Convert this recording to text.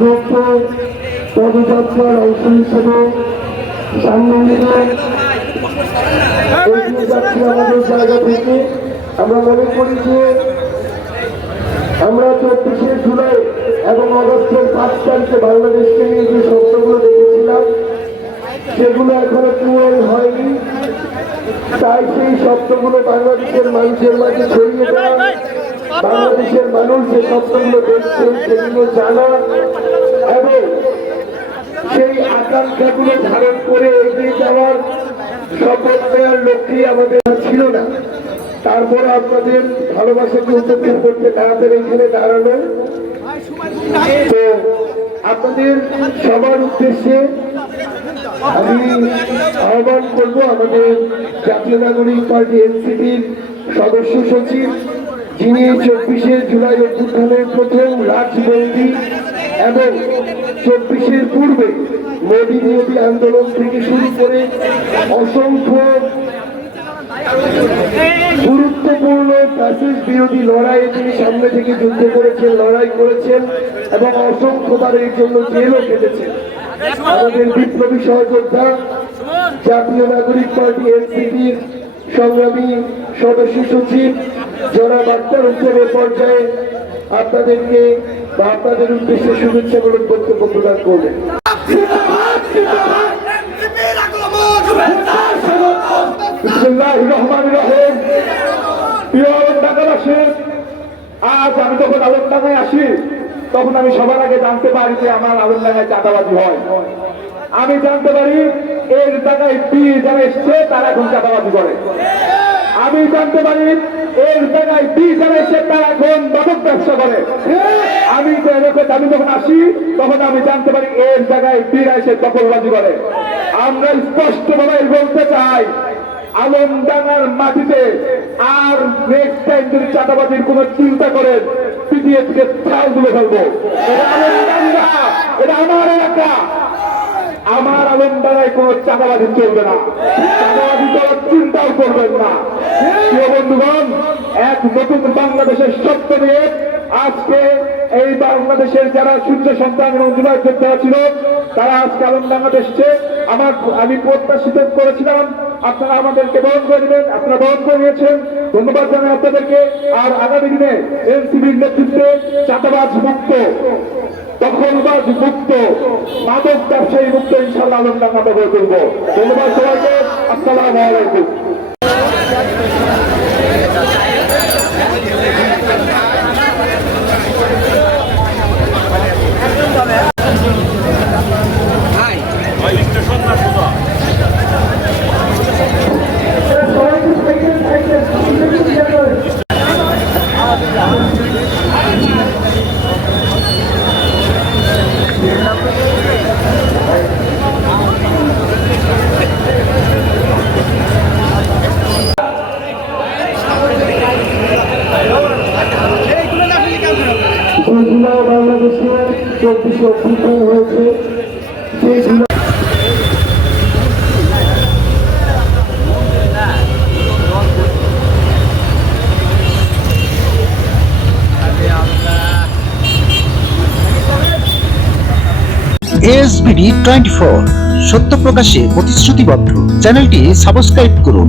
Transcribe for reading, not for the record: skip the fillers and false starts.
পথে পদযাত্রার অংশ হিসেবে সামনে নিয়ে এগিয়ে যাচ্ছি আমাদের জায়গা থেকে। আমরা মনে করি যে আমরা 24শে জুলাই এবং আগস্টের 5 তারিখে বাংলাদেশকে নিয়ে যে শব্দগুলো দেখেছিলাম সেগুলো এখনো পূরণ হয়নি। তাই সেই শব্দগুলো বাংলাদেশের মানুষের মাঝে ছড়িয়ে দেওয়া, বাংলাদেশের মানুষ যে শব্দগুলো দেখছেন সেগুলো জানা এবং সেই আকাঙ্ক্ষাগুলো ধারণ করে এগিয়ে যাওয়ার শপথ নেওয়ার লক্ষ্যে আমাদের ছিল না। তারপর আপনাদের ভালোবাসাকে উপেক্ষা করতে না পেরে এখানে দাঁড়ানো। তো আপনাদের সবার উদ্দেশ্যে আমি আহ্বান করবো আমাদের জাতীয় নাগরিক পার্টি এনসিপির সদস্য সচিব, যিনি 24শে জুলাই অভ্যুত্থানের প্রথম রাজবন্দী এবং 24-এর পূর্বে মোদী বিরোধী আন্দোলন থেকে শুরু করে অসংখ্য গুরুত্বপূর্ণ ফ্যাসিস্ট বিরোধী লড়াইয়ে তিনি সামনে থেকে যুদ্ধ করেছেন, লড়াই করেছেন এবং অসংখ্যবার এর জন্য জেলও কেটেছেন। আমাদের বিপ্লবী সহযোদ্ধা জাতীয় নাগরিক পার্টি এনসিপির সংগ্রামী সদস্য সচিব জনাব আক্তার হোসেনের পর্যায়ে আপনাদেরকে বা আপনাদের উদ্দেশ্যে শুভেচ্ছামূলক বক্তব্য প্রদান করবেন। আজ আমি যখন আলমডাঙ্গায় আসি তখন আমি সবার আগে জানতে পারি যে আমার আলমডাঙ্গায় চাঁদাবাজি হয়। আমি জানতে পারি এর জায়গায় বি যারা এসছে তারা এখন চাঁদাবাজি করে। আমি জানতে পারি এর জায়গায় বি যারা এসছে তারা এখন মাদক ব্যবসা করে। আমি যখন আসি তখন আমি জানতে পারি এর জায়গায় বীরা এসে দখলবাজি করে। আমরা স্পষ্টভাবে বলতে চাই, আলমডাঙ্গার মাটিতে আর নেক্সট টাইম যদি চাঁদাবাজির কোন চিন্তা করেন পিটিয়ে পিটিয়ে ছাল তুলে ফেলবো। এটা আলমডাঙ্গা, এটা আমার এলাকা। আমার আলমডাঙ্গায় কোন চাঁদাবাজি চলবে না, চাঁদাবাজি করার চিন্তাও করবেন না। প্রিয় বন্ধুগণ, এক নতুন বাংলাদেশের স্বপ্ন নিয়ে আজকে এই বাংলাদেশের যারা সূর্য সন্তান এবং জুলাই যোদ্ধা ছিল তারা আজকে আলমডাঙ্গাতে এসেছে। আমি প্রত্যাশিত করেছিলাম আপনারা আমাদেরকে বরণ করে নেবেন, আপনারা বরণ করে নিয়েছেন, ধন্যবাদ জানাই আপনাদেরকে। আর আগামী দিনে এনসিপির নেতৃত্বে চাঁদাবাজ মুক্ত, দখলবাজ মুক্ত, মাদক ব্যবসায়ী মুক্ত ইনশাআল্লাহ আলমডাঙ্গা গড়ে তুলব। ধন্যবাদ সবাইকে। আসসালামু আলাইকুম। বাংলাদেশে 24শে অভ্যুত্থান হয়েছে, সেই ASBD 24 সত্য প্রকাশে প্রতিশ্রুতিবদ্ধ। চ্যানেলটি সাবস্ক্রাইব করুন।